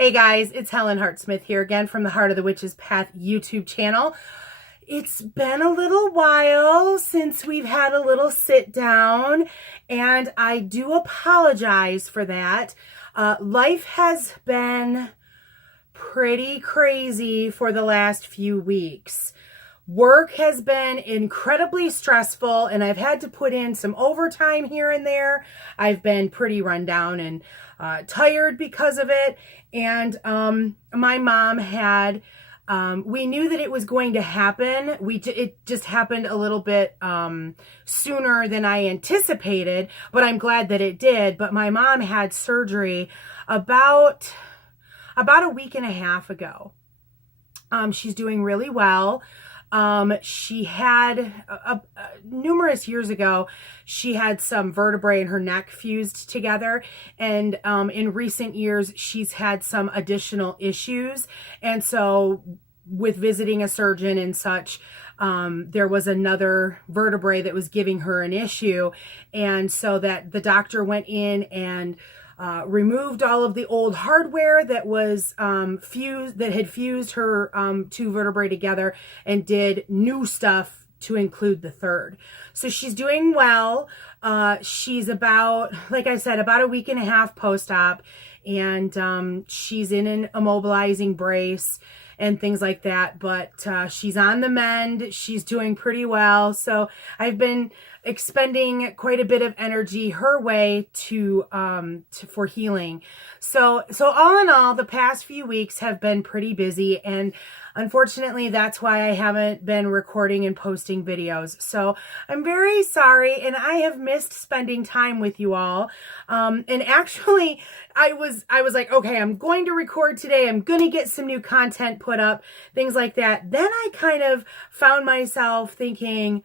Hey guys, it's Helen Hartsmith here again from the Heart of the Witch's Path YouTube channel. It's been a little while since we've had a little sit down, and I do apologize for that. Life has been pretty crazy for the last few weeks. Work has been incredibly stressful, and I've had to put in some overtime here and there. I've been pretty run down and tired because of it. And my mom had, we knew that it was going to happen. It just happened a little bit sooner than I anticipated, but I'm glad that it did. But my mom had surgery about a week and a half ago. She's doing really well. She had numerous years ago, she had some vertebrae in her neck fused together. And in recent years, she's had some additional issues. And so with visiting a surgeon and such, there was another vertebrae that was giving her an issue. And so that the doctor went in and removed all of the old hardware that was had fused her two vertebrae together, and did new stuff to include the third. So she's doing well. She's about, like I said, about a week and a half post-op, and she's in an immobilizing brace and things like that, but she's on the mend. She's doing pretty well. So I've been expending quite a bit of energy her way for healing. So all in all, the past few weeks have been pretty busy, and unfortunately, that's why I haven't been recording and posting videos. So I'm very sorry, and I have missed spending time with you all. And actually, I was like, okay, I'm going to record today. I'm going to get some new content put up, things like that. Then I kind of found myself thinking,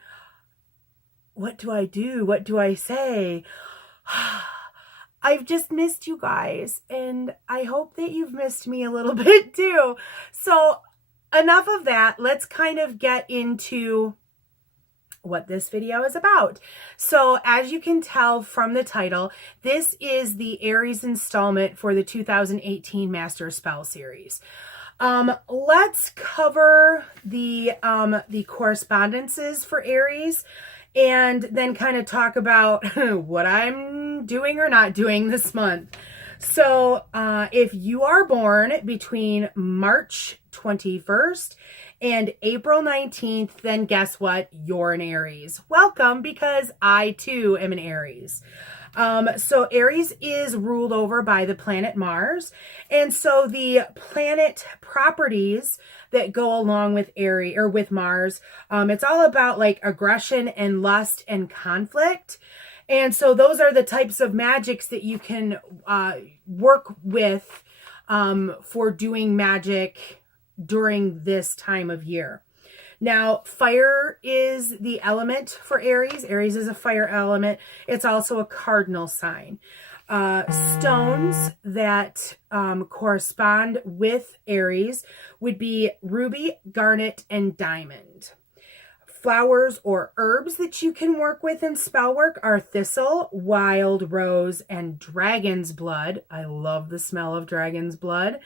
what do I do? What do I say? I've just missed you guys, and I hope that you've missed me a little bit too. So enough of that. Let's kind of get into what this video is about. So as you can tell from the title, this is the Aries installment for the 2018 Master Spell Series. Let's cover the correspondences for Aries, and then kind of talk about what I'm doing or not doing this month. So if you are born between March 21st and April 19th, then guess what? You're an Aries. Welcome, because I too am an Aries. So Aries is ruled over by the planet Mars. And so the planet properties that go along with Aries, or with Mars, it's all about like aggression and lust and conflict. And so those are the types of magics that you can work with for doing magic during this time of year. Now, fire is the element for Aries. Aries is a fire element. It's also a cardinal sign. Stones that correspond with Aries would be ruby, garnet, and diamond. Flowers or herbs that you can work with in spell work are thistle, wild rose, and dragon's blood. I love the smell of dragon's blood.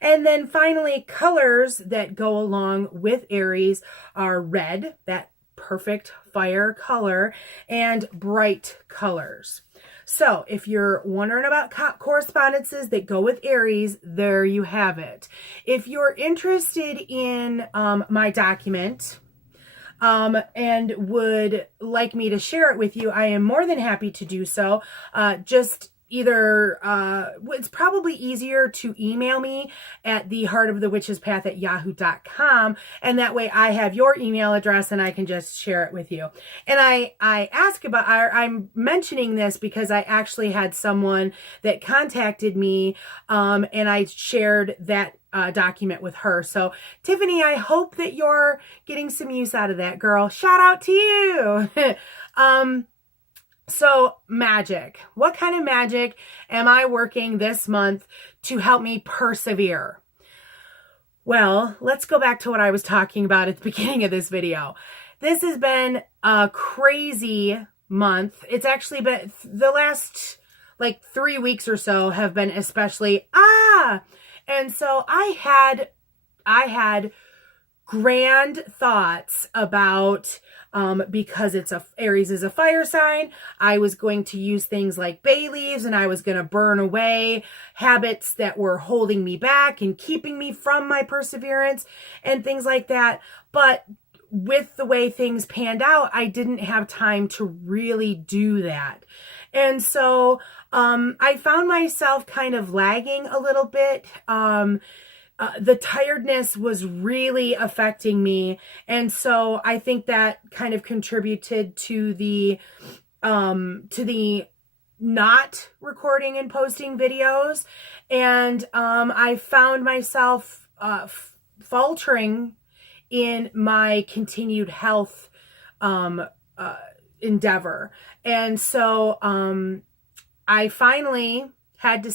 And then finally, colors that go along with Aries are red, that perfect fire color, and bright colors. So if you're wondering about correspondences that go with Aries, there you have it. If you're interested in my document, and would like me to share it with you, I am more than happy to do so. Just either, it's probably easier to email me at theheartofthewitchespath@yahoo.com, and that way I have your email address and I can just share it with you. And I'm mentioning this because I actually had someone that contacted me, and I shared that document with her. So Tiffany, I hope that you're getting some use out of that, girl. Shout out to you. So magic. What kind of magic am I working this month to help me persevere? Well, let's go back to what I was talking about at the beginning of this video. This has been a crazy month. It's actually been the last like 3 weeks or so have been especially And so I had grand thoughts about, because Aries is a fire sign, I was going to use things like bay leaves, and I was going to burn away habits that were holding me back and keeping me from my perseverance and things like that. But with the way things panned out, I didn't have time to really do that. And so I found myself kind of lagging a little bit. The tiredness was really affecting me. And so I think that kind of contributed to the not recording and posting videos. And I found myself faltering in my continued health endeavor. And so I finally had to,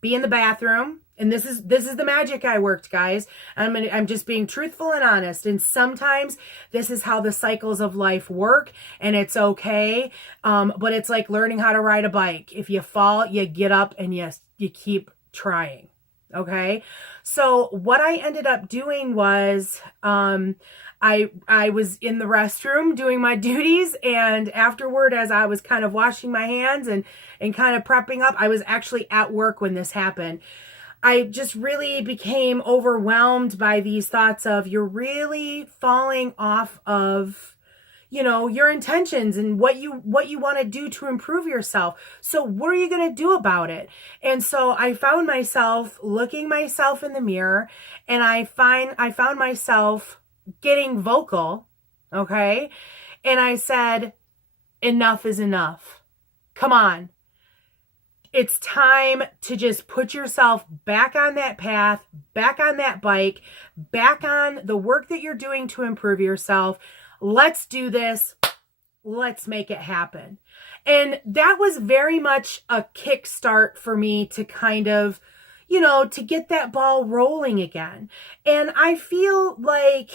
be in the bathroom. And this is the magic I worked, guys. I'm just being truthful and honest. And sometimes this is how the cycles of life work, and it's okay. But it's like learning how to ride a bike. If you fall, you get up and you keep trying. Okay. So what I ended up doing was, I was in the restroom doing my duties, and afterward, as I was kind of washing my hands and kind of prepping up, I was actually at work when this happened. I just really became overwhelmed by these thoughts of, you're really falling off of, your intentions and what you want to do to improve yourself. So what are you going to do about it? And so I found myself looking myself in the mirror, and I found myself getting vocal. Okay. And I said, enough is enough. Come on. It's time to just put yourself back on that path, back on that bike, back on the work that you're doing to improve yourself. Let's do this. Let's make it happen. And that was very much a kickstart for me to kind of, to get that ball rolling again. And I feel like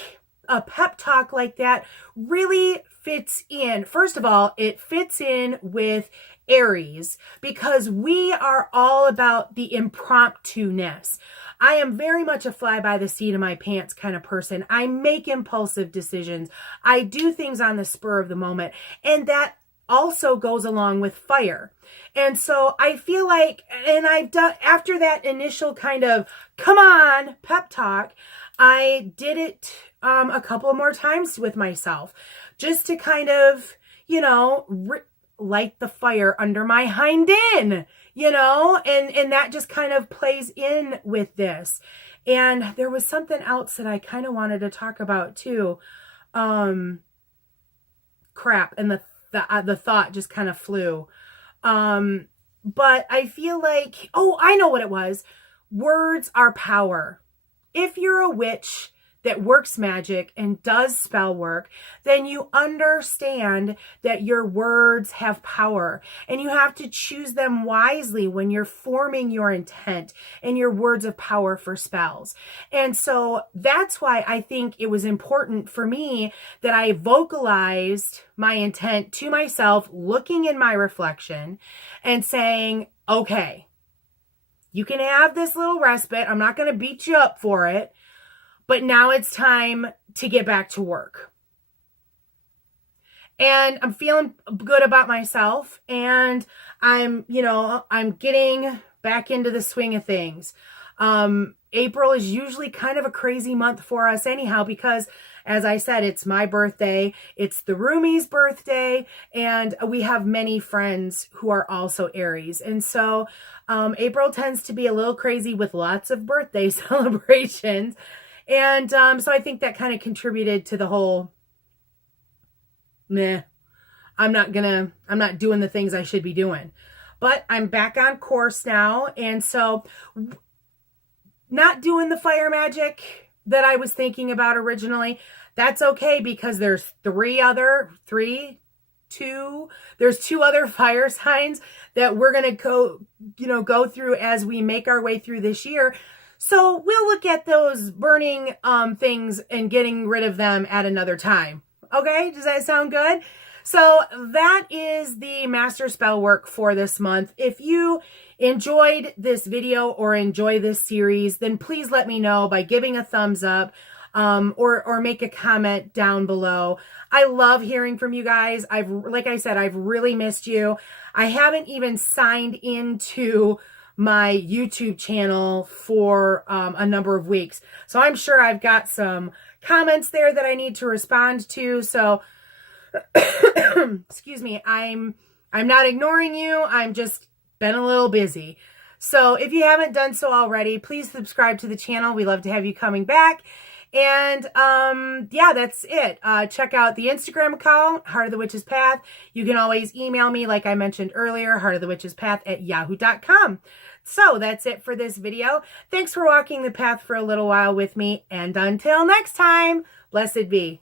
a pep talk like that really fits in. First of all, it fits in with Aries, because we are all about the impromptu-ness. I am very much a fly by the seat of my pants kind of person. I make impulsive decisions. I do things on the spur of the moment. And that also goes along with fire. And so I feel like, and I've done, after that initial kind of, come on, pep talk, I did it a couple more times with myself, just to kind of, light the fire under my hind end, and that just kind of plays in with this. And there was something else that I kind of wanted to talk about too. Crap. And the thought just kind of flew. But I feel like, I know what it was. Words are power. If you're a witch that works magic and does spell work, then you understand that your words have power, and you have to choose them wisely when you're forming your intent and your words of power for spells. And so that's why I think it was important for me that I vocalized my intent to myself, looking in my reflection and saying, okay, you can have this little respite. I'm not going to beat you up for it. But now it's time to get back to work. And I'm feeling good about myself. And I'm getting back into the swing of things. April is usually kind of a crazy month for us anyhow, because as I said, it's my birthday, it's the roomie's birthday, and we have many friends who are also Aries. And so April tends to be a little crazy with lots of birthday celebrations. And so I think that kind of contributed to the whole, I'm not doing the things I should be doing. But I'm back on course now. And so not doing the fire magic that I was thinking about originally, that's okay, because there's there's two other fire signs that we're going to go through as we make our way through this year. So we'll look at those burning things and getting rid of them at another time. Okay, does that sound good? So that is the master spell work for this month. If you enjoyed this video or enjoy this series, then please let me know by giving a thumbs up or make a comment down below. I love hearing from you guys. Like I said, I've really missed you. I haven't even signed into my YouTube channel for a number of weeks. So I'm sure I've got some comments there that I need to respond to. So excuse me, I'm not ignoring you. I'm just been a little busy. So if you haven't done so already, please subscribe to the channel. We love to have you coming back. And yeah, that's it. Check out the Instagram account, Heart of the Witch's Path. You can always email me, like I mentioned earlier, heartofthewitchespath@yahoo.com. So that's it for this video. Thanks for walking the path for a little while with me. And until next time, blessed be.